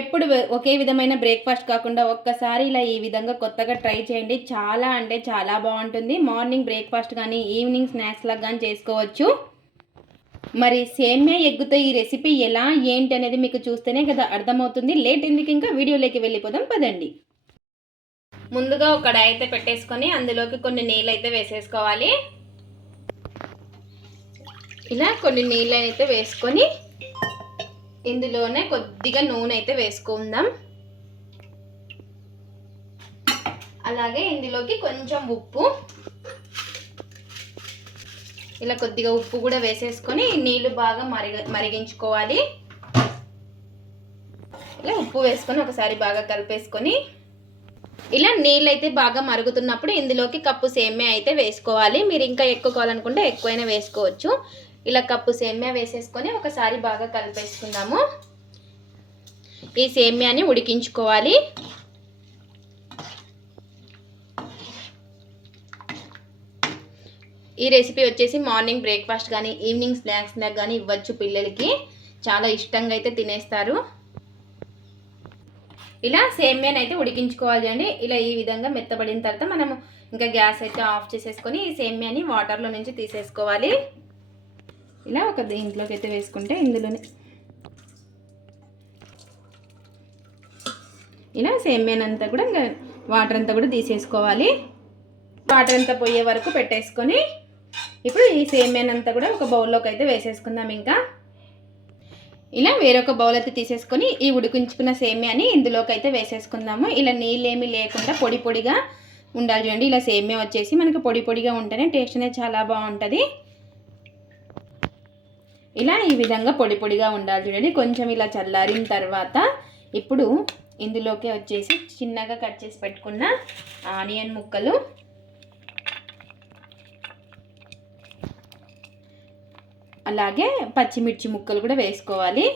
ఎప్పుడు ఒకే విధమైన బ్రేక్ఫాస్ట్ కాకుండా ఒక్కసారి ఇలా ఈ విధంగా కొత్తగా ట్రై చేయండి. చాలా అంటే చాలా బాగుంటుంది. మార్నింగ్ బ్రేక్ఫాస్ట్ కానీ ఈవినింగ్ స్నాక్స్ లాగా కానీ చేసుకోవచ్చు. మరి సేమియా ఎగ్గుతో ఈ రెసిపీ ఎలా ఏంటి అనేది మీకు చూస్తేనే కదా అర్థమవుతుంది. లేట్ ఎందుకు, ఇంకా వీడియోలోకి వెళ్ళిపోదాం పదండి. ముందుగా ఒక కడాయి అయితే పెట్టేసుకొని అందులోకి కొన్ని నీళ్ళు అయితే వేసేసుకోవాలి. ఇలా కొన్ని నీళ్ళు అయితే వేసుకొని ఇందులోనే కొద్దిగా నూనె అయితే వేసుకుందాం. అలాగే ఇందులోకి కొంచెం ఉప్పు, ఇలా కొద్దిగా ఉప్పు కూడా వేసేసుకొని నీళ్లు బాగా మరిగించుకోవాలి. ఇలా ఉప్పు వేసుకొని ఒకసారి బాగా కలిపేసుకొని ఇలా నీళ్ళు అయితే బాగా మరుగుతున్నప్పుడు ఇందులోకి కప్పు సేమ్యా అయితే వేసుకోవాలి. మీరు ఇంకా ఎక్కువ కావాలనుకుంటే ఎక్కువైనా వేసుకోవచ్చు. ఇలా కప్పు సేమ్యా వేసేసుకొని ఒకసారి బాగా కలిపేసుకుందాము. ఈ సేమ్యాని ఉడికించుకోవాలి. ఈ రెసిపీ వచ్చేసి మార్నింగ్ బ్రేక్ఫాస్ట్ కానీ ఈవినింగ్ స్నాక్స్ కానీ ఇవ్వచ్చు. పిల్లలకి చాలా ఇష్టంగా అయితే తినేస్తారు. ఇలా సేమ్యాని అయితే ఉడికించుకోవాలి అండి. ఇలా ఈ విధంగా మెత్తబడిన తర్వాత మనము ఇంకా గ్యాస్ అయితే ఆఫ్ చేసేసుకొని ఈ సేమ్యాని వాటర్లో నుంచి తీసేసుకోవాలి. ఇలా ఒక దీంట్లోకి అయితే వేసుకుంటే ఇందులోనే ఇలా సేమ్యానంతా కూడా ఇంకా వాటర్ అంతా కూడా తీసేసుకోవాలి. వాటర్ అంతా పోయే వరకు పెట్టేసుకొని ఇప్పుడు ఈ సేమ్యానంతా కూడా ఒక బౌల్లోకి అయితే వేసేసుకుందాం. ఇంకా ఇలా వేరొక బౌల్ అయితే తీసేసుకొని ఈ ఉడికించుకున్న సేమ్యాని ఇందులోకి అయితే వేసేసుకుందాము. ఇలా నీళ్ళేమీ లేకుండా పొడి పొడిగా ఉండాలి చూడండి. ఇలా సేమ్యా వచ్చేసి మనకి పొడి పొడిగా ఉంటేనే టేస్ట్ అనేది చాలా బాగుంటుంది. ఇలా ఈ విధంగా పొడి పొడిగా ఉండాలి చూడండి. కొంచెం ఇలా చల్లారిన తర్వాత ఇప్పుడు ఇందులోకి వచ్చేసి చిన్నగా కట్ చేసి పెట్టుకున్న ఆనియన్ ముక్కలు, అలాగే పచ్చిమిర్చి ముక్కలు కూడా వేసుకోవాలి.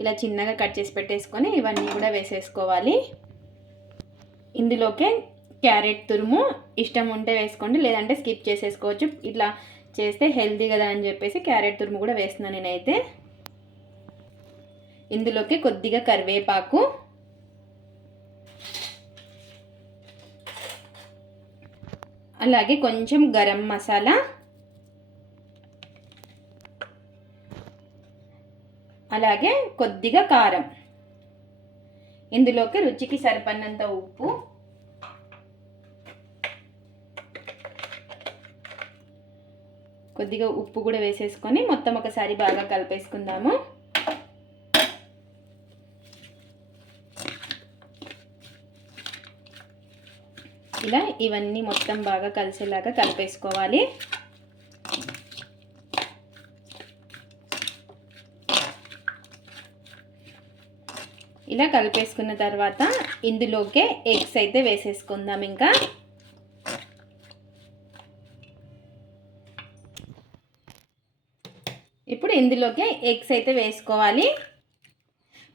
ఇలా చిన్నగా కట్ చేసి పెట్టేసుకొని ఇవన్నీ కూడా వేసేసుకోవాలి. ఇందులోకే క్యారెట్ తురుము ఇష్టం ఉంటే వేసుకోండి, లేదంటే స్కిప్ చేసేసుకోవచ్చు. ఇట్లా చేస్తే హెల్తీ కదా అని చెప్పేసి క్యారెట్ తురుము కూడా వేస్తున్నాను నేనైతే. ఇందులోకి కొద్దిగా కరివేపాకు, అలాగే కొంచెం గరం మసాలా, అలాగే కొద్దిగా కారం, ఇందులోకి రుచికి సరిపడినంత ఉప్పు, కొద్దిగా ఉప్పు కూడా వేసేసుకొని మొత్తం ఒకసారి బాగా కలిపేసుకుందాము. ఇలా ఇవన్నీ మొత్తం బాగా కలిసేలాగా కలిపేసుకోవాలి. ఇలా కలిపేసుకున్న తర్వాత ఇందులోకే ఎగ్స్ అయితే వేసేసుకుందాం. ఇంకా ఇప్పుడు ఇందులోకి ఎగ్స్ అయితే వేసుకోవాలి.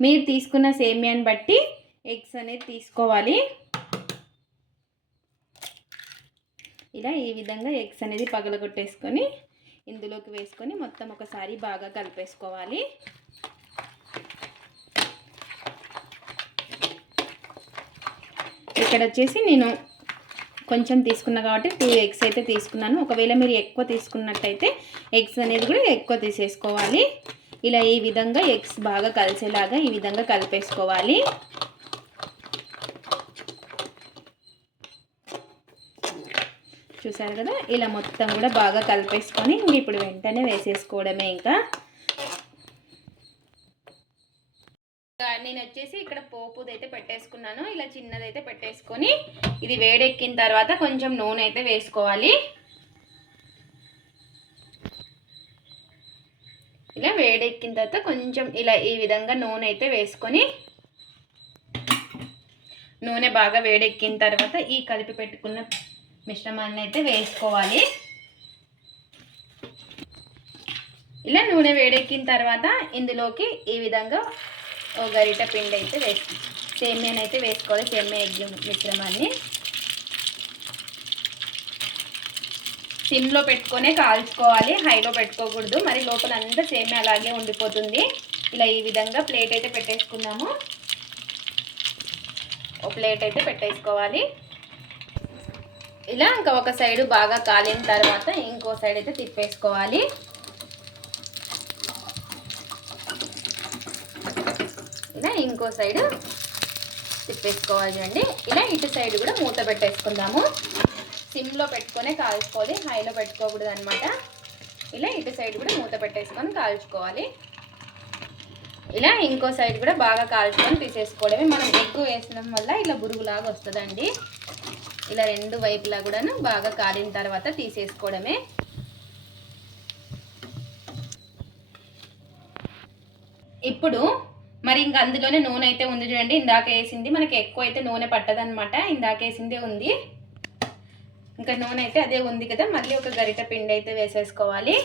మీరు తీసుకున్న సేమ్యాని బట్టి ఎగ్స్ అనేది తీసుకోవాలి. ఇలా ఈ విధంగా ఎగ్స్ అనేది పగలగొట్టేసుకొని ఇందులోకి వేసుకొని మొత్తం ఒకసారి బాగా కలిపేసుకోవాలి. ఇక్కడ వచ్చేసి నేను కొంచెం తీసుకున్నా కాబట్టి 2 ఎగ్స్ అయితే తీసుకున్నాను. ఒకవేళ మీరు ఎక్కువ తీసుకున్నట్టయితే ఎగ్స్ అనేది కూడా ఎక్కువ తీసేసుకోవాలి. ఇలా ఈ విధంగా ఎగ్స్ బాగా కలిసేలాగా ఈ విధంగా కలిపేసుకోవాలి. చూసారు కదా, ఇలా మొత్తం కూడా బాగా కలిపేసుకొని ఇప్పుడు వెంటనే వేసేసుకోవడమే. ఇంకా నేను వచ్చేసి ఇక్కడ పోపుదైతే పెట్టేసుకున్నాను. ఇలా చిన్నదైతే పెట్టేసుకొని ఇది వేడెక్కిన తర్వాత కొంచెం నూనె అయితే వేసుకోవాలి. ఇలా వేడెక్కిన తర్వాత కొంచెం ఇలా ఈ విధంగా నూనె అయితే వేసుకొని నూనె బాగా వేడెక్కిన తర్వాత ఈ కలిపి పెట్టుకున్న మిశ్రమాన్ని అయితే వేసుకోవాలి. ఇలా నూనె వేడెక్కిన తర్వాత ఇందులోకి ఈ విధంగా ఓ గరిట పిండి అయితే సేమ్యాని అయితే వేసుకోవాలి. సేమ్యా ఎగ్ మిశ్రమాన్ని సిమ్లో పెట్టుకొనే కాల్చుకోవాలి, హైలో పెట్టుకోకూడదు. మరి లోపల అంతా సేమ్యా అలాగే ఉండిపోతుంది. ఇలా ఈ విధంగా ప్లేట్ అయితే పెట్టేసుకుందాము. ఒక ప్లేట్ అయితే పెట్టేసుకోవాలి. ఇలా ఇంకా ఒక సైడు బాగా కాలిన తర్వాత ఇంకో సైడ్ అయితే తిప్పేసుకోవాలి. ఇలా ఇంకో సైడు తిప్పేసుకోవాలి అండి. ఇలా ఇటు సైడ్ కూడా మూత పెట్టేసుకుందాము. సిమ్లో పెట్టుకొని కాల్చుకోవాలి, హైలో పెట్టుకోకూడదు అనమాట. ఇలా ఇటు సైడ్ కూడా మూత పెట్టేసుకొని కాల్చుకోవాలి. ఇలా ఇంకో సైడ్ కూడా బాగా కాల్చుకొని తీసేసుకోవడమే. మనం ఎక్కువ వేసడం వల్ల ఇలా బురుగులాగా వస్తుందండి. ఇలా రెండు వైపులా కూడాను బాగా కాలిన తర్వాత తీసేసుకోవడమే. ఇప్పుడు మరి ఇంక అందులోనే నూనె అయితే ఉంది చూడండి. ఇందాక వేసింది మనకి ఎక్కువ అయితే నూనె పట్టదనమాట. ఇందాక వేసిందే ఉంది, ఇంకా నూనె అయితే అదే ఉంది కదా. మళ్ళీ ఒక గరిట పిండి అయితే వేసేసుకోవాలి.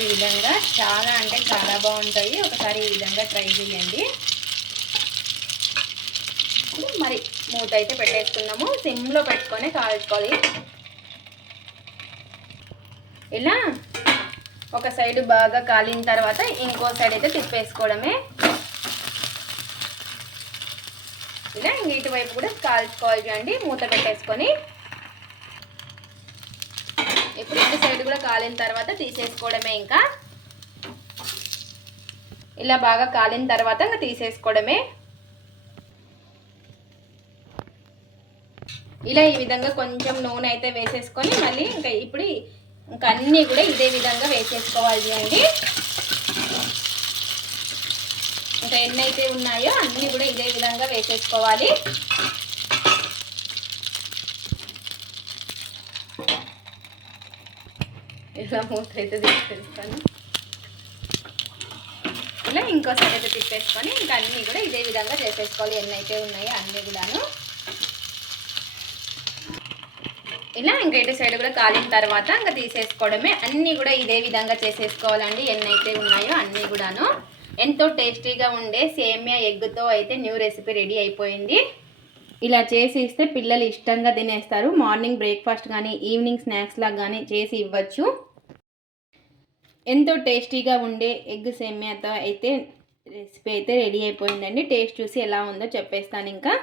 ఈ విధంగా చాలా అంటే చాలా బాగుంటాయి. ఒకసారి ఈ విధంగా ట్రై చేయండి. మరి మూత అయితే పెట్టేసుకున్నాము. సిమ్లో పెట్టుకొని కాల్చుకోవాలి. ఇలా ఒక సైడు బాగా కాలిన తర్వాత ఇంకో సైడ్ అయితే తిప్పేసుకోవడమే. ఇలా ఇంక ఇటువైపు కూడా కాల్చుకోవాలి చూడండి, మూత పెట్టేసుకొని. ఇప్పుడు ఇటు సైడ్ కూడా కాలిన తర్వాత తీసేసుకోవడమే. ఇంకా ఇలా బాగా కాలిన తర్వాత ఇంకా తీసేసుకోవడమే. ఇలా ఈ విధంగా కొంచెం నూనె అయితే వేసేసుకొని మళ్ళీ ఇంకా ఇప్పుడు ఇంకా అన్నీ కూడా ఇదే విధంగా వేసేసుకోవాలి చూడండి. ఇంకా ఎన్ని అయితే ఉన్నాయో అన్నీ కూడా ఇదే విధంగా వేసేసుకోవాలి. ఇలా మూత అయితే తీసేస్తాను. ఇలా ఇంకోసారి అయితే తిప్పేసుకొని ఇంకా అన్నీ కూడా ఇదే విధంగా చేసేసుకోవాలి. ఎన్ని అయితే ఉన్నాయో అన్నీ కూడాను. ఇలా ఇంకా ఇటు సైడ్ కూడా కాలిన తర్వాత ఇంకా తీసేసుకోవడమే. అన్నీ కూడా ఇదే విధంగా చేసేసుకోవాలండి. ఎన్ని అయితే ఉన్నాయో అన్నీ కూడాను. ఎంతో టేస్టీగా ఉండే సేమియా ఎగ్తో అయితే న్యూ రెసిపీ రెడీ అయిపోయింది. ఇలా చేసి ఇస్తే పిల్లలు ఇష్టంగా తినేస్తారు. మార్నింగ్ బ్రేక్ఫాస్ట్ కానీ ఈవినింగ్ స్నాక్స్ లాగా కానీ చేసి ఇవ్వచ్చు. ఎంతో టేస్టీగా ఉండే ఎగ్ సేమియాతో అయితే రెసిపీ అయితే రెడీ అయిపోయిందండి. టేస్ట్ చూసి ఎలా ఉందో చెప్పేస్తాను. ఇంకా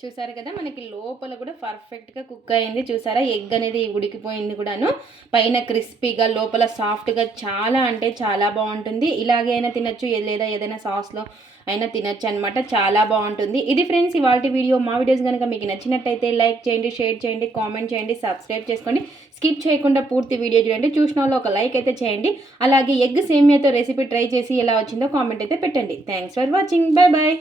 చూసారు కదా, మనకి లోపల కూడా పర్ఫెక్ట్గా కుక్ అయింది. చూసారా, ఎగ్ అనేది ఉడికిపోయింది కూడాను. పైన క్రిస్పీగా లోపల సాఫ్ట్గా చాలా అంటే చాలా బాగుంటుంది. ఇలాగే అయినా తినచ్చు, లేదా ఏదైనా సాస్లో అయినా తినచ్చు అనమాట. చాలా బాగుంటుంది. ఇది ఫ్రెండ్స్ ఇవాల్టి వీడియో. మా వీడియోస్ కనుక మీకు నచ్చినట్టయితే లైక్ చేయండి, షేర్ చేయండి, కామెంట్ చేయండి, సబ్స్క్రైబ్ చేసుకోండి. స్కిప్ చేయకుండా పూర్తి వీడియో చూడండి. చూసిన వాళ్ళు ఒక లైక్ అయితే చేయండి. అలాగే ఎగ్ సేమియాతో రెసిపీ ట్రై చేసి ఎలా వచ్చిందో కామెంట్ అయితే పెట్టండి. Thanks for watching. Bye bye.